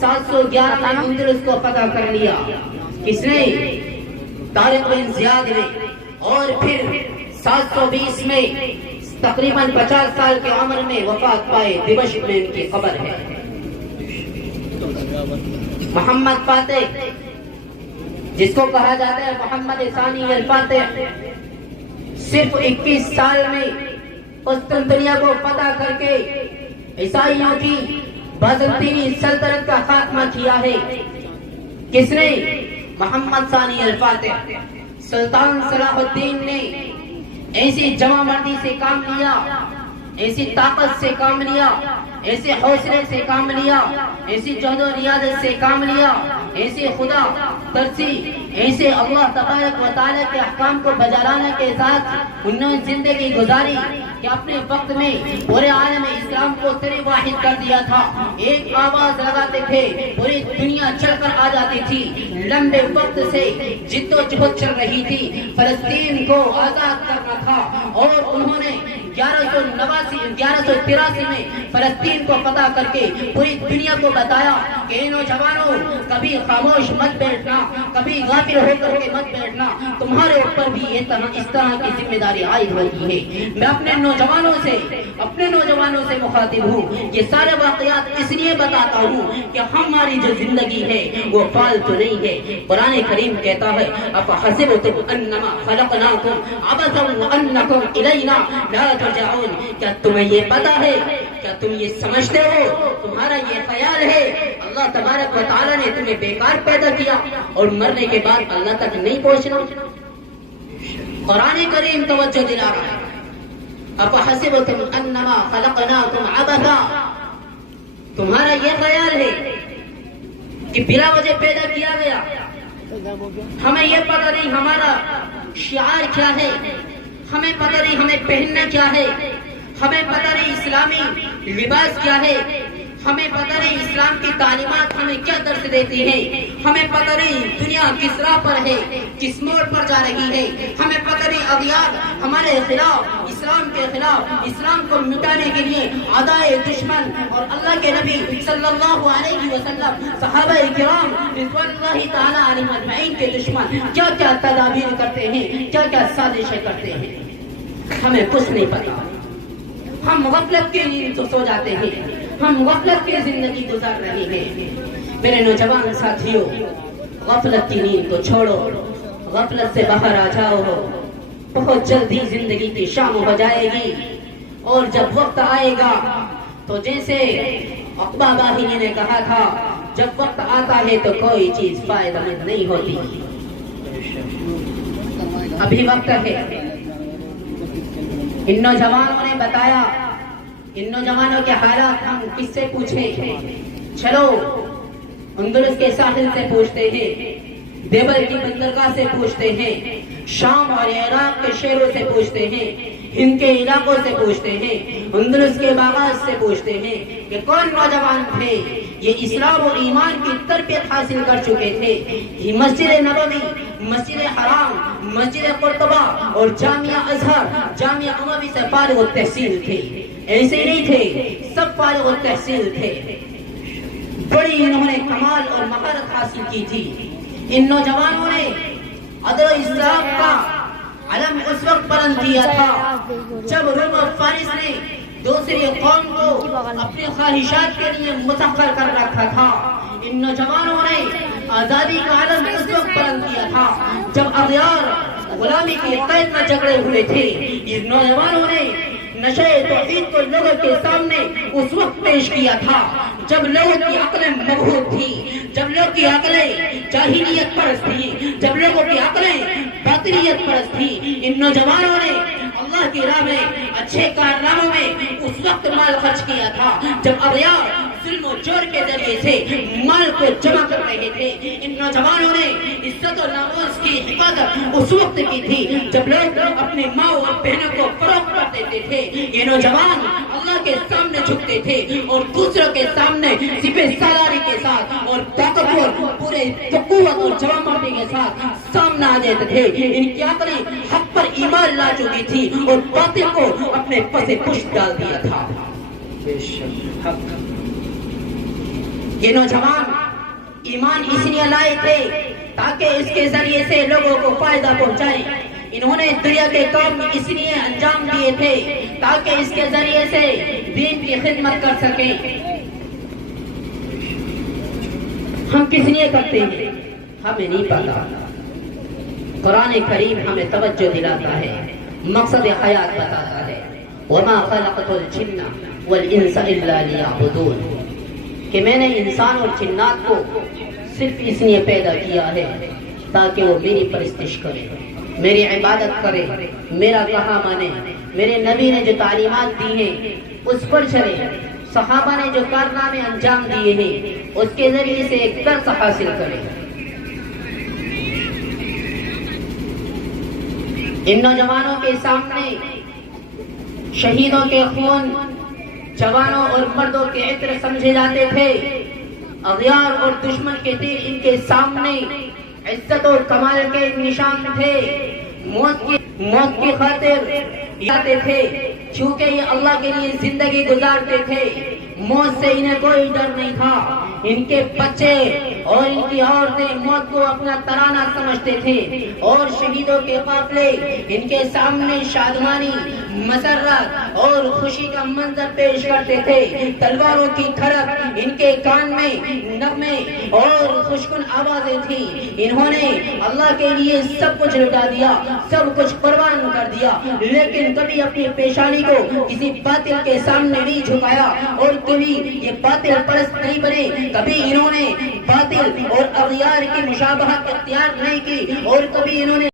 711 میں اندلس کو فتح کر لیا. کس نے؟ طارق بن زیاد نے. اور پھر 720 میں تقریباً 50 سال کی عمر میں وفات پائے. دمشق میں ان کی قبر ہے. محمد فاتح، جس کو کہا جاتا ہے محمد ثانی الفاتح، صرف 21 سال میں قسطنطنیہ کو فتح کر کے عیسائیوں کی بازنطینی سلطنت کا خاتمہ کیا ہے. کس نے؟ محمد ثانی الفاتح. سلطان صلاح الدین نے ایسی جمع مردی سے کام لیا، ایسی طاقت سے کام لیا، ایسے حوصلے سے کام لیا، ایسی جہد و ریاضت سے کام لیا، ایسے خدا ترسی، ایسے اللہ تبارک و تعالی کے احکام کو بجا لانے کے ساتھ انہوں نے زندگی گزاری کہ اپنے وقت میں پورے عالم اسلام کو سر واحد کر دیا تھا. ایک آواز لگاتے تھے، پوری دنیا چل کر آ جاتی تھی. لمبے وقت سے جد و جہد چل رہی تھی، فلسطین کو آزاد کرنا تھا. اور انہوں نے 1183 میں فلسطین کو فتح کر کے پوری دنیا کو بتایا کہ نوجوانوں کبھی خاموش مت بیٹھنا، کبھی غافل ہو کر کے مت بیٹھنا، تمہارے اوپر بھی اس طرح کی ذمہ داری عائد ہوئی ہے. میں اپنے نوجوانوں سے مخاطب ہوں. یہ سارے واقعات اس لیے بتاتا ہوں کہ ہماری جو زندگی ہے وہ فالتو نہیں ہے. قرآن کریم کہتا ہے افحسبتم انما خلقناکم عبثا وانکم الینا لا ترجعون. کیا تمہیں یہ پتا ہے، کیا تم یہ سمجھتے ہو، تمہارا یہ خیال ہے اللہ تبارک و تعالی نے تمہیں بیکار پیدا کیا اور مرنے کے بعد اللہ تک نہیں پہنچنا؟ قرآن کریم توجہ دلا رہا ہے. افحسبتم انما خلقناکم عبثا، تمہارا یہ خیال ہے کہ بلا وجہ پیدا کیا گیا. ہمیں یہ پتہ نہیں ہمارا شعار کیا ہے، ہمیں پتہ نہیں ہمیں پہننا کیا ہے، ہمیں پتہ نہیں اسلامی لباس کیا ہے، ہمیں پتہ نہیں اسلام کی تعلیمات ہمیں کیا درس دیتی ہیں، ہمیں پتہ نہیں دنیا کس راہ پر ہے، کس موڑ پر جا رہی ہے، ہمیں پتہ نہیں اغیار ہمارے خلاف، اسلام کے خلاف، اسلام کو مٹانے کے لیے اعدائے دشمن اور اللہ کے نبی صلی اللہ علیہ وسلم، صحابہ کرام رضوان اللہ تعالی علیہم اجمعین کے دشمن کیا کیا تدابیر کرتے ہیں، کیا کیا سازشیں کرتے ہیں. ہمیں کچھ نہیں پتا. ہم غفلت کے نیند تو سو جاتے ہیں، ہم غفلت کی زندگی گزار رہے ہیں. میرے نوجوان ساتھیوں، غفلت کی نیند کو چھوڑو، غفلت سے باہر آ جاؤ. بہت جلدی زندگی کی شام ہو جائے گی اور جب وقت آئے گا تو جیسے عقبہ باہنی نے کہا تھا، جب وقت آتا ہے تو کوئی چیز فائدہ مند نہیں ہوتی. ابھی وقت ہے. ان نوجوانوں نے بتایا، ان نوجوانوں کے حالات ہم کس سے پوچھیں؟ چلو اندلس کے ساحل سے پوچھتے ہیں، دیبل کی بندرگاہ سے پوچھتے ہیں، شام اور عراق کے شہروں سے پوچھتے ہیں، ہند کے علاقوں سے پوچھتے ہیں، اندلس کے باغات سے پوچھتے ہیں کہ کون نوجوان تھے یہ اسلام و ایمان کی تربیت حاصل کر چکے تھے، یہ مسجد نبوی، مسجد حرام، مسجد قرطبہ اور جامعہ ازہر، جامعہ اموی سے فارغ التحصیل تھے. ایسے نہیں تھے، سب فارغ التحصیل تھے. بڑی انہوں نے کمال اور مہارت حاصل کی تھی. ان نوجوانوں نے عدل و انصاف کا علم اس وقت بلند کیا تھا جب روم اور فارس نے دوسری قوم کو اپنے خواہشات کے لیے مسخر کر رکھا تھا. ان نوجوانوں نے آزادی کا علم اس وقت بلند کیا تھا جب اغیار غلامی کے قید میں جھگڑے ہوئے تھے. ان نوجوانوں نے نشے توحید کو لوگوں کے سامنے اس وقت پیش کیا تھا جب لوگوں کی عقلیں مبہوت تھی، جب لوگوں کی عقلیں جاہلیت پرست تھی، جب لوگوں کی عقلیں باطنیت پرست تھی. ان نوجوانوں نے اللہ کی راہ میں اچھے کارناموں میں اس وقت مال خرچ کیا تھا جب اغیار ظلم و جور کے ذریعے سے مال کو جمع کر رہے تھے. ان نوجوانوں نے عزت و ناموس کی حفاظت اس وقت کی تھی جب لوگ اپنی ماں اور بہنوں کو فروخت کر دیتے تھے. یہ نوجوان اللہ کے سامنے جھکتے تھے اور دوسروں کے سامنے سپہ سالاری کے ساتھ اور طاقتور پورے قوت اور جوامردی کے ساتھ سامنے آ جاتے تھے. ان کی عقلیں حق پر ایمان لا چکی تھی اور باطل کو اپنے پس پشت ڈال دیا تھا. یہ نوجوان ایمان اس لیے لائے تھے تاکہ اس کے ذریعے سے لوگوں کو فائدہ پہنچائیں. انہوں نے دنیا کے کام اس لیے انجام دیے تھے تاکہ اس کے ذریعے سے دین کی خدمت کر سکیں. ہم کس لیے کرتے ہیں ہمیں نہیں پتا. قرآن کریم ہمیں توجہ دلاتا ہے، مقصد حیات بتاتا ہے. وما خلقت الجن والانس الا ليعبدون، کہ میں نے انسان اور جنات کو صرف اس لیے پیدا کیا ہے تاکہ وہ میری پرستش کرے، میری عبادت کرے، میرا کہا مانے، میرے نبی نے جو تعلیمات دی ہیں اس پر چلے، صحابہ نے جو کارنامے انجام دیے ہیں اس کے ذریعے سے ایک درس حاصل کرے. ان نوجوانوں کے سامنے شہیدوں کے خون جوانوں اور مردوں کے عطر سمجھے جاتے تھے. اغیار اور دشمن کے تیر ان کے سامنے عزت اور کمال کے نشان تھے. موت کی خاطر جاتے تھے چونکہ یہ اللہ کے لیے زندگی گزارتے تھے. موت سے انہیں کوئی ڈر نہیں تھا. ان کے بچے اور ان کی عورتیں موت کو اپنا ترانہ سمجھتے تھے اور شہیدوں کے قافلے ان کے سامنے شادمانی، مسرت اور خوشی کا منظر پیش کرتے تھے. تلواروں کی کھڑک ان کے کان میں نغمے اور خوشکن آوازیں تھیں. انہوں نے اللہ کے لیے سب کچھ لٹا دیا، سب کچھ قربان کر دیا، لیکن کبھی اپنی پیشانی کو کسی باطل کے سامنے نہیں جھکایا اور کبھی یہ باطل پرست نہیں بنے. کبھی انہوں نے باطل اور اغیار کی مشابہت اختیار نہیں کی اور کبھی انہوں نے